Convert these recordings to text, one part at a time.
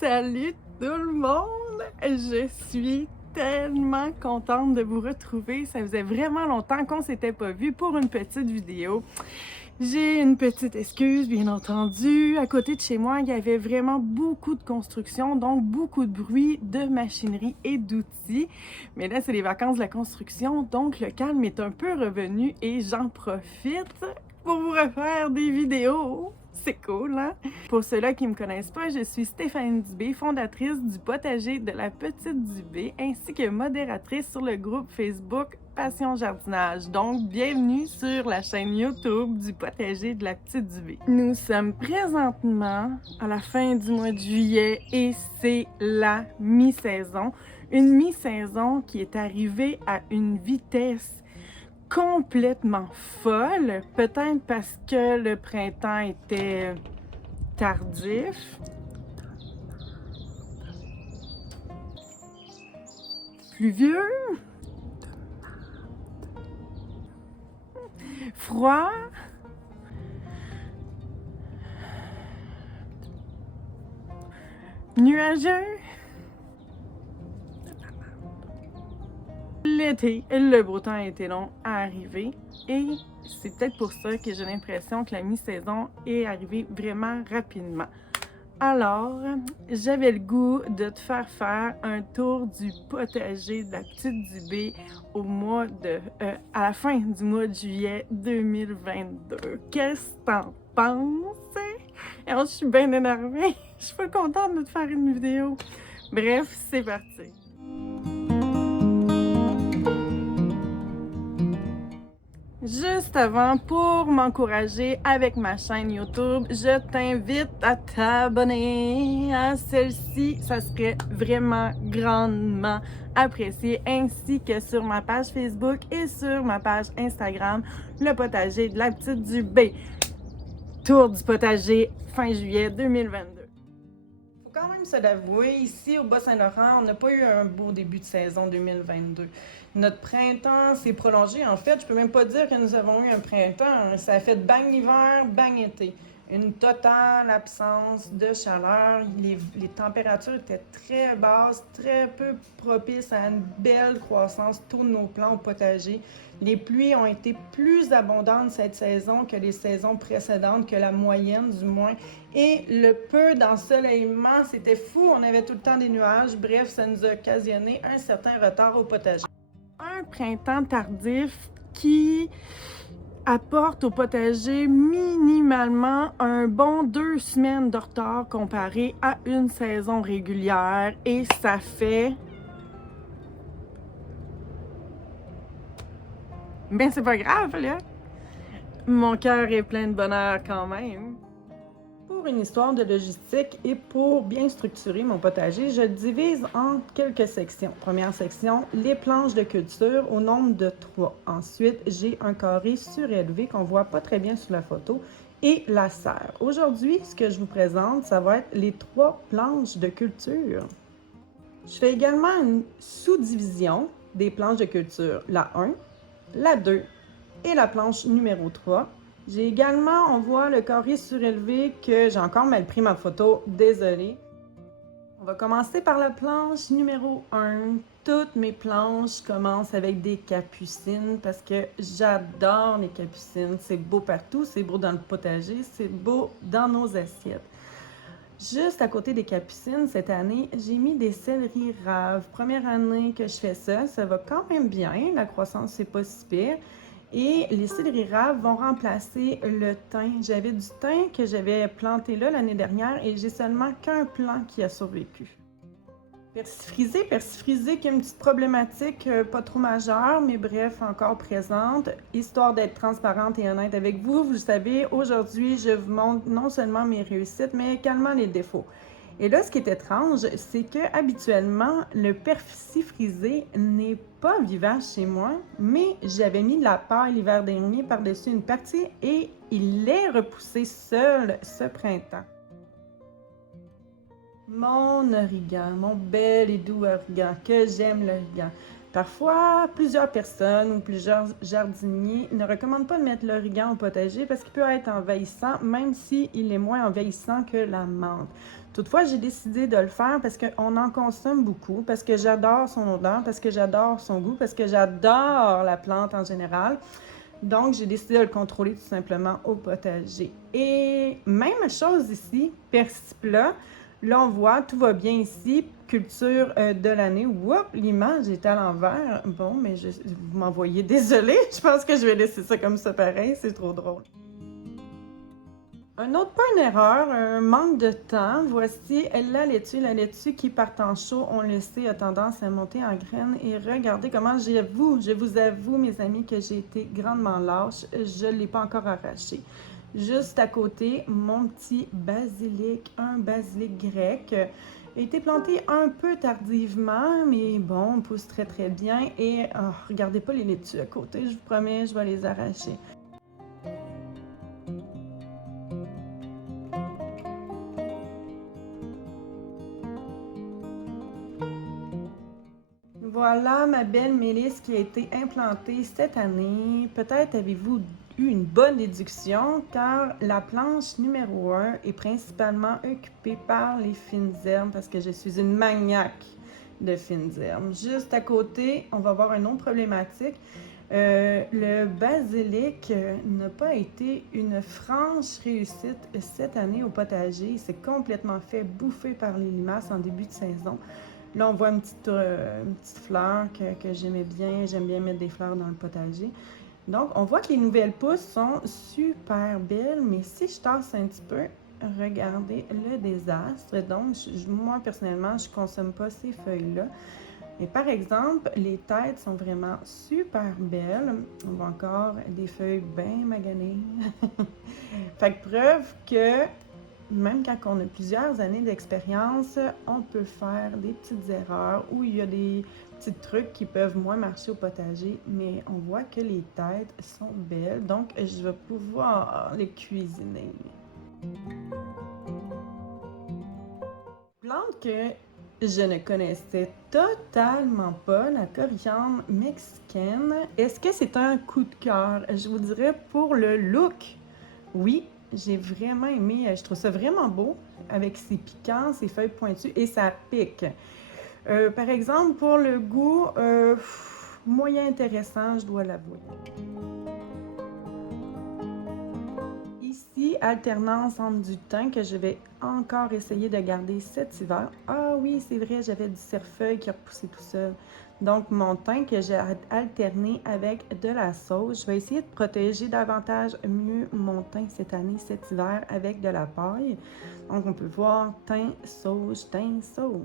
Salut tout le monde! Je suis tellement contente de vous retrouver. Ça faisait vraiment longtemps qu'on s'était pas vu pour une petite vidéo. J'ai une petite excuse, bien entendu. À côté de chez moi, il y avait vraiment beaucoup de construction, donc beaucoup de bruit, de machinerie et d'outils. Mais là, c'est les vacances de la construction, donc le calme est un peu revenu et j'en profite pour vous refaire des vidéos. C'est cool, hein? Pour ceux-là qui ne me connaissent pas, je suis Stéphanie Dubé, fondatrice du Potager de la Petite Dubé, ainsi que modératrice sur le groupe Facebook Passion Jardinage. Donc, bienvenue sur la chaîne YouTube du Potager de la Petite Dubé. Nous sommes présentement à la fin du mois de juillet et c'est la mi-saison. Une mi-saison qui est arrivée à une vitesse complètement folle, peut-être parce que le printemps était tardif, pluvieux, froid, nuageux. L'été, le beau temps a été long à arriver et c'est peut-être pour ça que j'ai l'impression que la mi-saison est arrivée vraiment rapidement. Alors, j'avais le goût de te faire un tour du potager de la Petite Dubé à la fin du mois de juillet 2022. Qu'est-ce que t'en penses? Et je suis bien énervée. Je suis pas contente de te faire une vidéo. Bref, c'est parti. Juste avant, pour m'encourager avec ma chaîne YouTube, je t'invite à t'abonner à celle-ci. Ça serait vraiment grandement apprécié, ainsi que sur ma page Facebook et sur ma page Instagram, le potager de la Petite Dubé. Tour du potager fin juillet 2022. Faut quand même se l'avouer, ici au Bas-Saint-Laurent, on n'a pas eu un beau début de saison 2022. Notre printemps s'est prolongé. En fait, je peux même pas dire que nous avons eu un printemps. Ça a fait bang l'hiver, bang été. Une totale absence de chaleur. Les températures étaient très basses, très peu propices à une belle croissance de tous nos plants au potager. Les pluies ont été plus abondantes cette saison que les saisons précédentes, que la moyenne du moins. Et le peu d'ensoleillement, c'était fou. On avait tout le temps des nuages. Bref, ça nous a occasionné un certain retard au potager. Un printemps tardif qui apporte au potager minimalement un bon 2 semaines de retard comparé à une saison régulière et ça fait... Ben c'est pas grave là, mon cœur est plein de bonheur quand même. Pour une histoire de logistique et pour bien structurer mon potager, je divise en quelques sections. Première section, les planches de culture au nombre de 3. Ensuite, j'ai un carré surélevé qu'on voit pas très bien sur la photo et la serre. Aujourd'hui, ce que je vous présente, ça va être les 3 planches de culture. Je fais également une sous-division des planches de culture, la 1, la 2 et la planche numéro 3. J'ai également, on voit le carré surélevé que j'ai encore mal pris ma photo, désolée. On va commencer par la planche numéro 1. Toutes mes planches commencent avec des capucines parce que j'adore les capucines. C'est beau partout, c'est beau dans le potager, c'est beau dans nos assiettes. Juste à côté des capucines, cette année, j'ai mis des céleris raves. Première année que je fais ça, ça va quand même bien. La croissance, c'est pas si pire. Et les céleris raves vont remplacer le thym. J'avais du thym que j'avais planté là l'année dernière et j'ai seulement qu'un plant qui a survécu. Persifrisé qui a une petite problématique pas trop majeure, mais bref, encore présente. Histoire d'être transparente et honnête avec vous, vous le savez, aujourd'hui, je vous montre non seulement mes réussites, mais également les défauts. Et là, ce qui est étrange, c'est que habituellement, le persifrisé n'est pas vivant chez moi, mais j'avais mis de la paille l'hiver dernier par-dessus une partie et il est repoussé seul ce printemps. Mon origan, mon bel et doux origan, que j'aime l'origan. Parfois, plusieurs personnes ou plusieurs jardiniers ne recommandent pas de mettre l'origan au potager parce qu'il peut être envahissant, même s'il est moins envahissant que la menthe. Toutefois, j'ai décidé de le faire parce qu'on en consomme beaucoup, parce que j'adore son odeur, parce que j'adore son goût, parce que j'adore la plante en général. Donc, j'ai décidé de le contrôler tout simplement au potager. Et même chose ici, persil plat. Là, on voit, tout va bien ici. Culture de l'année. Oups, l'image est à l'envers. Bon, mais vous m'envoyez désolé. Je pense que je vais laisser ça comme ça pareil. C'est trop drôle. Un autre point d'erreur, un manque de temps. Voici la laitue. La laitue qui, par temps chaud, on le sait, a tendance à monter en graines. Et regardez comment je vous avoue, mes amis, que j'ai été grandement lâche. Je ne l'ai pas encore arraché. Juste à côté, mon petit basilic, un basilic grec, a été planté un peu tardivement, mais bon, on pousse très très bien. Et regardez pas les laitues à côté, je vous promets, je vais les arracher. Voilà ma belle mélisse qui a été implantée cette année. Peut-être avez-vous eu une bonne déduction car la planche numéro 1 est principalement occupée par les fines herbes parce que je suis une maniaque de fines herbes. Juste à côté, on va voir une autre problématique. Le basilic n'a pas été une franche réussite cette année au potager. Il s'est complètement fait bouffer par les limaces en début de saison. Là, on voit une petite fleur que j'aimais bien. J'aime bien mettre des fleurs dans le potager. Donc, on voit que les nouvelles pousses sont super belles, mais si je tasse un petit peu, regardez le désastre. Donc, moi, personnellement, je ne consomme pas ces feuilles-là. Mais par exemple, les têtes sont vraiment super belles. On voit encore des feuilles bien maganées. Fait que preuve que même quand on a plusieurs années d'expérience, on peut faire des petites erreurs ou il y a des petits trucs qui peuvent moins marcher au potager, mais on voit que les têtes sont belles, donc je vais pouvoir les cuisiner. Plante que je ne connaissais totalement pas, la coriandre mexicaine. Est-ce que c'est un coup de cœur? Je vous dirais pour le look, oui. J'ai vraiment aimé, je trouve ça vraiment beau avec ses piquants, ses feuilles pointues et ça pique. Par exemple, pour le goût, moyen intéressant, je dois l'avouer. Ici, alternance entre du thym que je vais encore essayer de garder cet hiver. Ah oui, c'est vrai, j'avais du cerfeuil qui a repoussé tout seul. Donc, mon thym que j'ai alterné avec de la sauge. Je vais essayer de protéger davantage mieux mon thym cette année, cet hiver, avec de la paille. Donc, on peut voir thym, sauge, thym, sauge.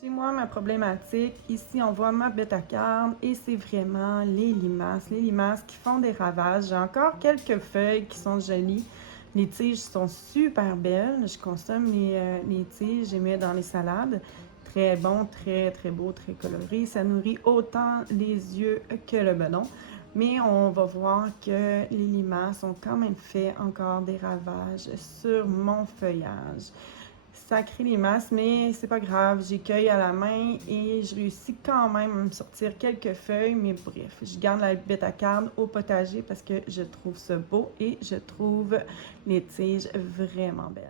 Chez moi, ma problématique, ici, on voit ma bêta-carne et c'est vraiment les limaces qui font des ravages. J'ai encore quelques feuilles qui sont jolies. Les tiges sont super belles. Je consomme les tiges, je les mets dans les salades. Très bon, très, très beau, très coloré. Ça nourrit autant les yeux que le bedon. Mais on va voir que les limaces ont quand même fait encore des ravages sur mon feuillage. Sacré limaces, mais c'est pas grave, j'écueille à la main et je réussis quand même à me sortir quelques feuilles, mais bref, je garde la bêta-carne au potager parce que je trouve ça beau et je trouve les tiges vraiment belles.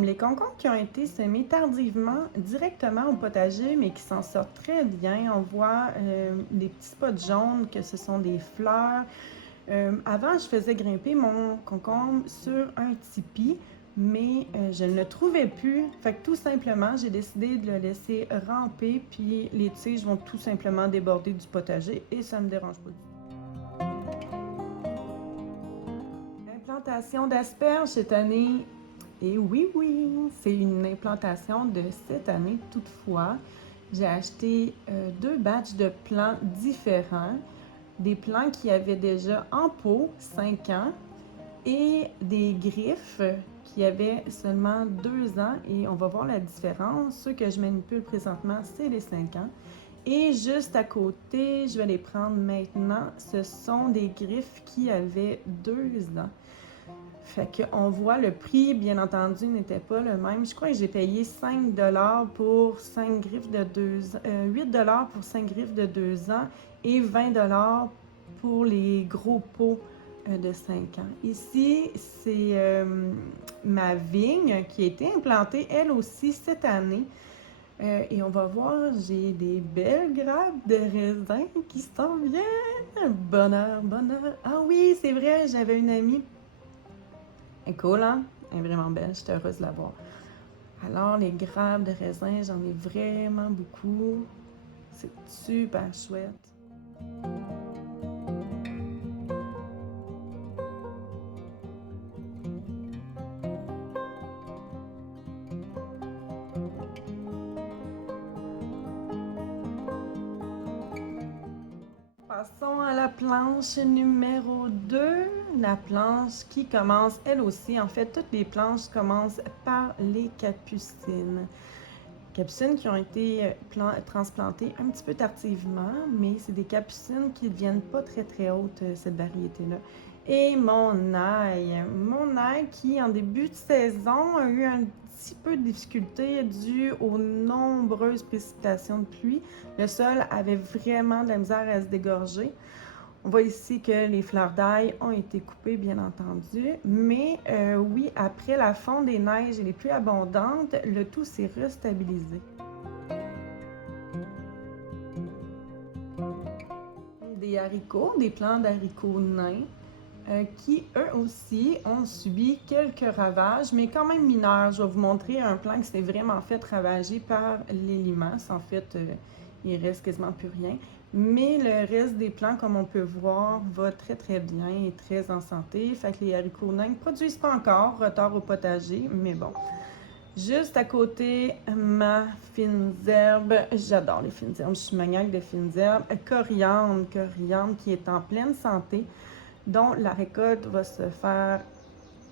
Les concombres qui ont été semés tardivement directement au potager, mais qui s'en sortent très bien. On voit des petits spots jaunes, que ce sont des fleurs. Avant, je faisais grimper mon concombre sur un tipi, mais je ne le trouvais plus. Fait que tout simplement, j'ai décidé de le laisser ramper, puis les tiges vont tout simplement déborder du potager et ça ne me dérange pas du tout. Implantation d'asperges cette année. Et oui, c'est une implantation de cette année. Toutefois, j'ai acheté 2 batchs de plants différents. Des plants qui avaient déjà en pot 5 ans et des griffes qui avaient seulement 2 ans. Et on va voir la différence. Ceux que je manipule présentement, c'est les 5 ans. Et juste à côté, je vais les prendre maintenant, ce sont des griffes qui avaient 2 ans. Fait qu'on voit le prix, bien entendu, n'était pas le même. Je crois que j'ai payé 5 pour 5 griffes de 2 ans, 8 pour 5 griffes de 2 ans et 20 pour les gros pots de 5 ans. Ici, c'est ma vigne qui a été implantée, elle aussi, cette année. Et on va voir, j'ai des belles grappes de raisins qui s'en viennent. Bonheur, bonheur. Ah oui, c'est vrai, j'avais une amie. Elle est cool, hein? Elle est vraiment belle, j'étais heureuse de la voir. Alors, les grappes de raisins, j'en ai vraiment beaucoup. C'est super chouette. Passons à la planche numéro 2, la planche qui commence, elle aussi, en fait, toutes les planches commencent par les capucines. Capucines qui ont été transplantées un petit peu tardivement, mais c'est des capucines qui ne deviennent pas très très hautes, cette variété-là. Et mon ail qui en début de saison a eu un petit peu de difficulté dû aux nombreuses précipitations de pluie. Le sol avait vraiment de la misère à se dégorger. On voit ici que les fleurs d'ail ont été coupées, bien entendu, mais oui, après la fonte des neiges et les pluies abondantes, le tout s'est restabilisé. Des haricots, des plants d'haricots nains, qui eux aussi ont subi quelques ravages, mais quand même mineurs. Je vais vous montrer un plant qui s'est vraiment fait ravager par les limaces. En fait, il reste quasiment plus rien. Mais le reste des plants, comme on peut voir, va très très bien et très en santé. Fait que les haricots nains ne produisent pas encore, retard au potager, mais bon. Juste à côté, ma fines herbes. J'adore les fines herbes, je suis maniaque de fines herbes. Coriandre qui est en pleine santé, dont la récolte va se faire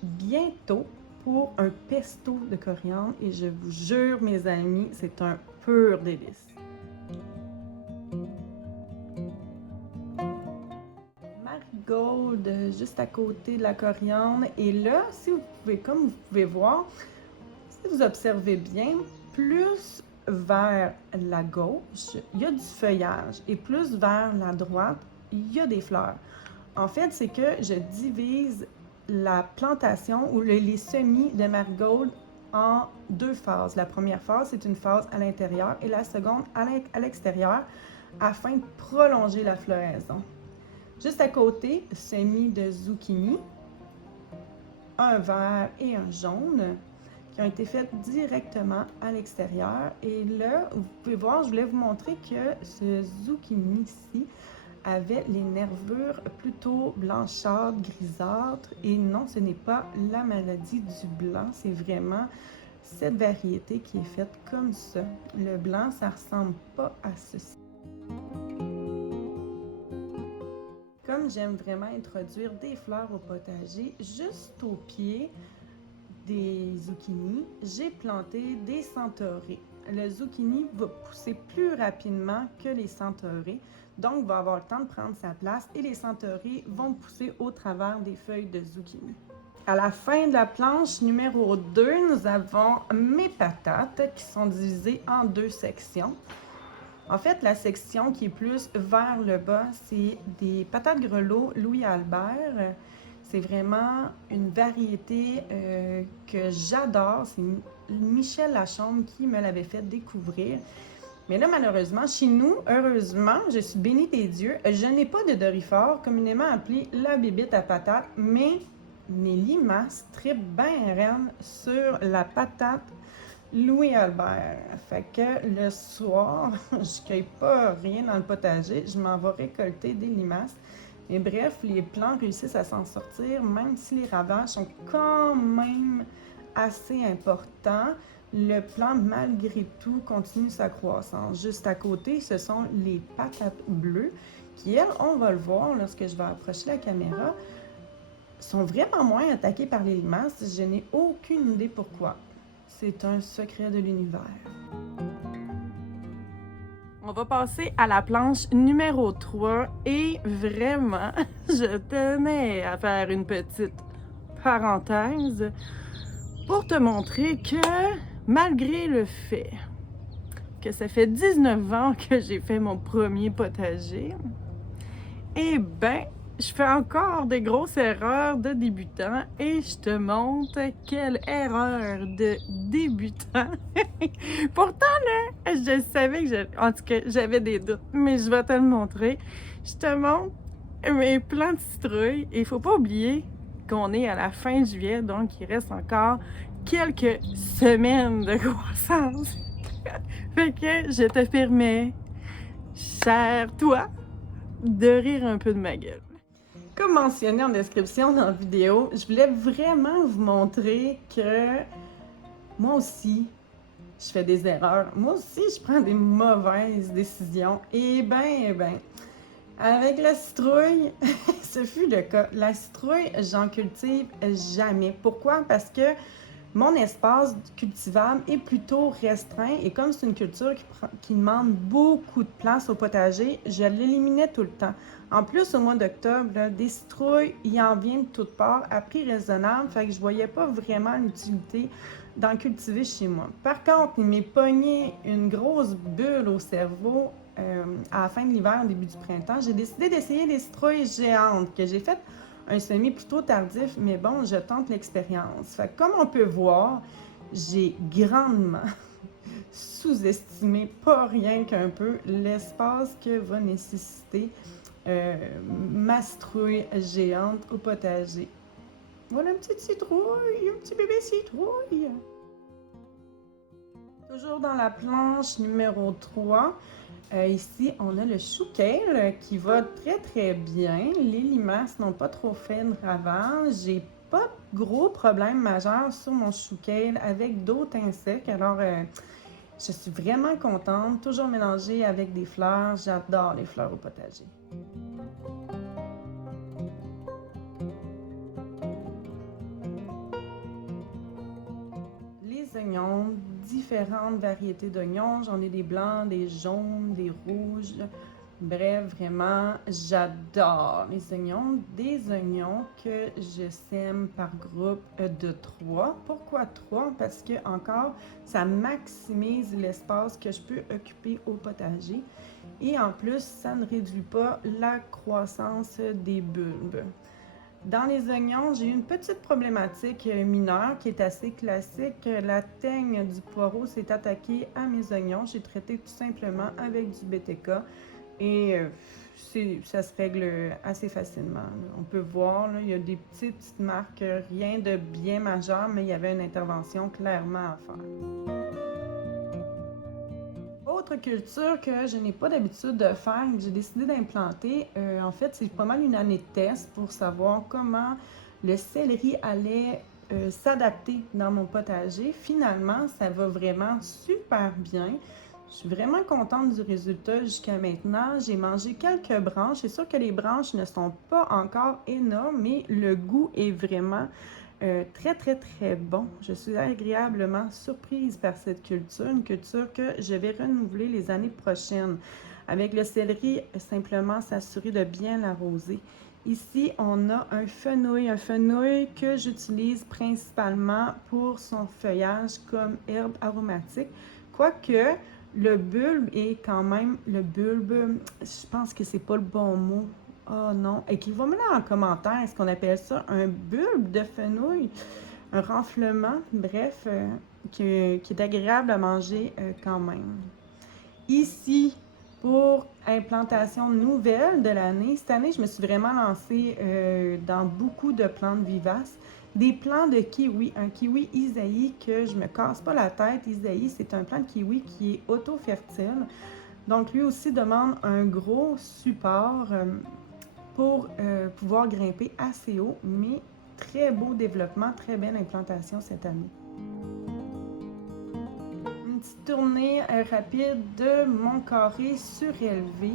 bientôt pour un pesto de coriandre. Et je vous jure, mes amis, c'est un pur délice. Marigold, juste à côté de la coriandre. Et là, si vous pouvez, comme vous pouvez voir, si vous observez bien, plus vers la gauche, il y a du feuillage. Et plus vers la droite, il y a des fleurs. En fait, c'est que je divise la plantation ou les semis de marigold en 2 phases. La première phase, c'est une phase à l'intérieur et la seconde à l'extérieur afin de prolonger la floraison. Juste à côté, semis de zucchini, un vert et un jaune, qui ont été faits directement à l'extérieur. Et là, vous pouvez voir, je voulais vous montrer que ce zucchini-ci avait les nervures plutôt blanchâtres, grisâtres. Et non, ce n'est pas la maladie du blanc, c'est vraiment cette variété qui est faite comme ça. Le blanc, ça ressemble pas à ceci. Comme j'aime vraiment introduire des fleurs au potager, juste au pied des zucchini, j'ai planté des centaurées. Le zucchini va pousser plus rapidement que les centaurées, donc va avoir le temps de prendre sa place et les centaurées vont pousser au travers des feuilles de zucchini. À la fin de la planche numéro 2, nous avons mes patates qui sont divisées en 2 sections. En fait, la section qui est plus vers le bas, c'est des patates grelots Louis Albert. C'est vraiment une variété que j'adore. C'est Michel Lachombe qui me l'avait fait découvrir. Mais là, malheureusement, chez nous, heureusement, je suis bénie des dieux. Je n'ai pas de dorifort, communément appelé la bébite à patates, mais mes limaces trippent bien raide sur la patate Louis Albert. Fait que le soir, je cueille pas rien dans le potager, je m'en vais récolter des limaces. Mais bref, les plants réussissent à s'en sortir, même si les ravages sont quand même assez importants. Le plant, malgré tout, continue sa croissance. Juste à côté, ce sont les patates bleues qui, elles, on va le voir lorsque je vais approcher la caméra, sont vraiment moins attaquées par les limaces. Je n'ai aucune idée pourquoi. C'est un secret de l'univers. On va passer à la planche numéro 3 et vraiment, je tenais à faire une petite parenthèse pour te montrer que malgré le fait que ça fait 19 ans que j'ai fait mon premier potager, eh ben, je fais encore des grosses erreurs de débutant et je te montre quelle erreur de débutant. Pourtant, là, je savais que en tout cas, j'avais des doutes, mais je vais te le montrer. Je te montre mes plants de citrouille et il faut pas oublier qu'on est à la fin juillet, donc il reste encore quelques semaines de croissance. Fait que je te permets, cher toi, de rire un peu de ma gueule. Comme mentionné en description dans la vidéo, je voulais vraiment vous montrer que moi aussi, je fais des erreurs. Moi aussi, je prends des mauvaises décisions. Et ben, avec la citrouille, ce fut le cas. La citrouille, j'en cultive jamais. Pourquoi? Parce que mon espace cultivable est plutôt restreint et comme c'est une culture qui demande beaucoup de place au potager, je l'éliminais tout le temps. En plus, au mois d'octobre, des citrouilles, il en vient de toutes parts à prix raisonnable, fait que je voyais pas vraiment l'utilité d'en cultiver chez moi. Par contre, il m'est pogné une grosse bulle au cerveau à la fin de l'hiver, au début du printemps. J'ai décidé d'essayer des citrouilles géantes que j'ai faites un semis plutôt tardif, mais bon, je tente l'expérience. Fait que comme on peut voir, j'ai grandement sous-estimé, pas rien qu'un peu, l'espace que va nécessiter ma citrouille géante au potager. Voilà une petite citrouille, un petit bébé citrouille. Toujours dans la planche numéro 3. Ici, on a le chou kale qui va très très bien. Les limaces n'ont pas trop fait de ravage. J'ai pas de gros problèmes majeurs sur mon chou kale avec d'autres insectes. Alors, je suis vraiment contente. Toujours mélangé avec des fleurs. J'adore les fleurs au potager. Les oignons, différentes variétés d'oignons. J'en ai des blancs, des jaunes, des rouges. Bref, vraiment, j'adore les oignons. Des oignons que je sème par groupe de 3. Pourquoi 3? Parce que, encore, ça maximise l'espace que je peux occuper au potager. Et en plus, ça ne réduit pas la croissance des bulbes. Dans les oignons, j'ai eu une petite problématique mineure qui est assez classique. La teigne du poireau s'est attaquée à mes oignons. J'ai traité tout simplement avec du BTK et ça se règle assez facilement. On peut voir, là, il y a des petites marques, rien de bien majeur, mais il y avait une intervention clairement à faire. Autre culture que je n'ai pas d'habitude de faire et que j'ai décidé d'implanter, en fait, c'est pas mal une année de test pour savoir comment le céleri allait s'adapter dans mon potager. Finalement, ça va vraiment super bien. Je suis vraiment contente du résultat jusqu'à maintenant. J'ai mangé quelques branches. C'est sûr que les branches ne sont pas encore énormes, mais le goût est vraiment très, très, très bon. Je suis agréablement surprise par cette culture, une culture que je vais renouveler les années prochaines. Avec le céleri, simplement s'assurer de bien l'arroser. Ici, on a un fenouil que j'utilise principalement pour son feuillage comme herbe aromatique. Quoique, le bulbe est quand même, le bulbe, je pense que c'est pas le bon mot. Oh non. Écrivez-moi en commentaire, est-ce qu'on appelle ça un bulbe de fenouil? Un renflement, bref, qui est agréable à manger quand même. Ici, pour implantation nouvelle de l'année, cette année, je me suis vraiment lancée dans beaucoup de plantes vivaces. Des plants de kiwi, un kiwi Isaïe que je me casse pas la tête. Isaïe, c'est un plant de kiwi qui est auto-fertile. Donc, lui aussi demande un gros support pour pouvoir grimper assez haut, mais très beau développement, très belle implantation cette année. Une petite tournée rapide de mon carré surélevé.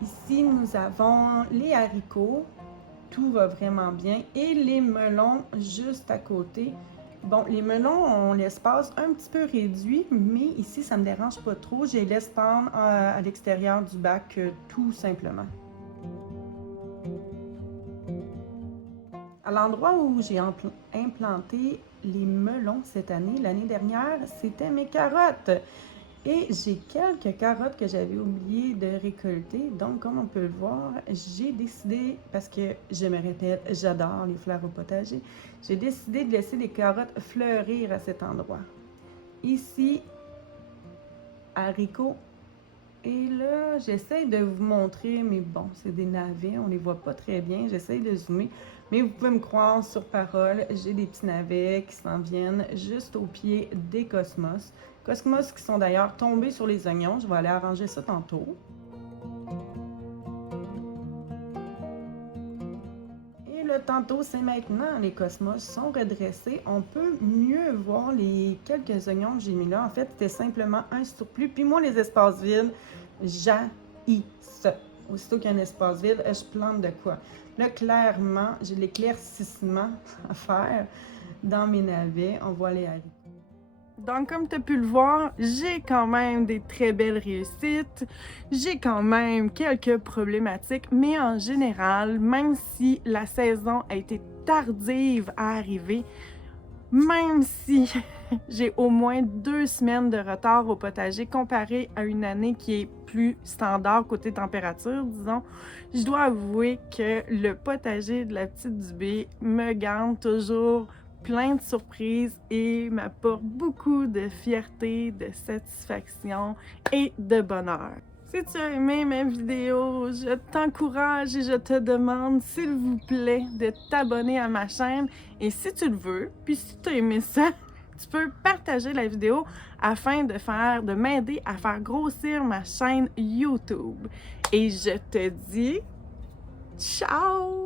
Ici, nous avons les haricots, tout va vraiment bien, et les melons juste à côté. Bon, les melons ont l'espace un petit peu réduit, mais ici, ça me dérange pas trop. Je les laisse pendre à l'extérieur du bac, tout simplement. À l'endroit où j'ai implanté les melons cette année, l'année dernière, c'était mes carottes. Et j'ai quelques carottes que j'avais oublié de récolter. Donc, comme on peut le voir, j'ai décidé, parce que je me répète, j'adore les fleurs au potager, j'ai décidé de laisser les carottes fleurir à cet endroit. Ici, haricots. Et là, j'essaie de vous montrer, mais bon, c'est des navets, on les voit pas très bien. J'essaie de zoomer, mais vous pouvez me croire sur parole, j'ai des petits navets qui s'en viennent juste au pied des cosmos. Cosmos qui sont d'ailleurs tombés sur les oignons. Je vais aller arranger ça tantôt. Et le tantôt, c'est maintenant. Les cosmos sont redressés. On peut mieux voir les quelques oignons que j'ai mis là. En fait, c'était simplement un surplus. Puis moi, les espaces vides, j'haïs ça. Aussitôt qu'il y a un espace vide, je plante de quoi? Là, clairement, j'ai l'éclaircissement à faire dans mes navets. On voit les haricots. Donc, comme tu as pu le voir, j'ai quand même des très belles réussites. J'ai quand même quelques problématiques, mais en général, même si la saison a été tardive à arriver, même si j'ai au moins 2 semaines de retard au potager comparé à une année qui est plus standard côté température, disons, je dois avouer que le potager de la petite Dubé me garde toujours plein de surprises et m'apporte beaucoup de fierté, de satisfaction et de bonheur. Si tu as aimé ma vidéo, je t'encourage et je te demande, s'il vous plaît, de t'abonner à ma chaîne. Et si tu le veux, puis si tu as aimé ça, tu peux partager la vidéo afin de m'aider à faire grossir ma chaîne YouTube. Et je te dis, ciao!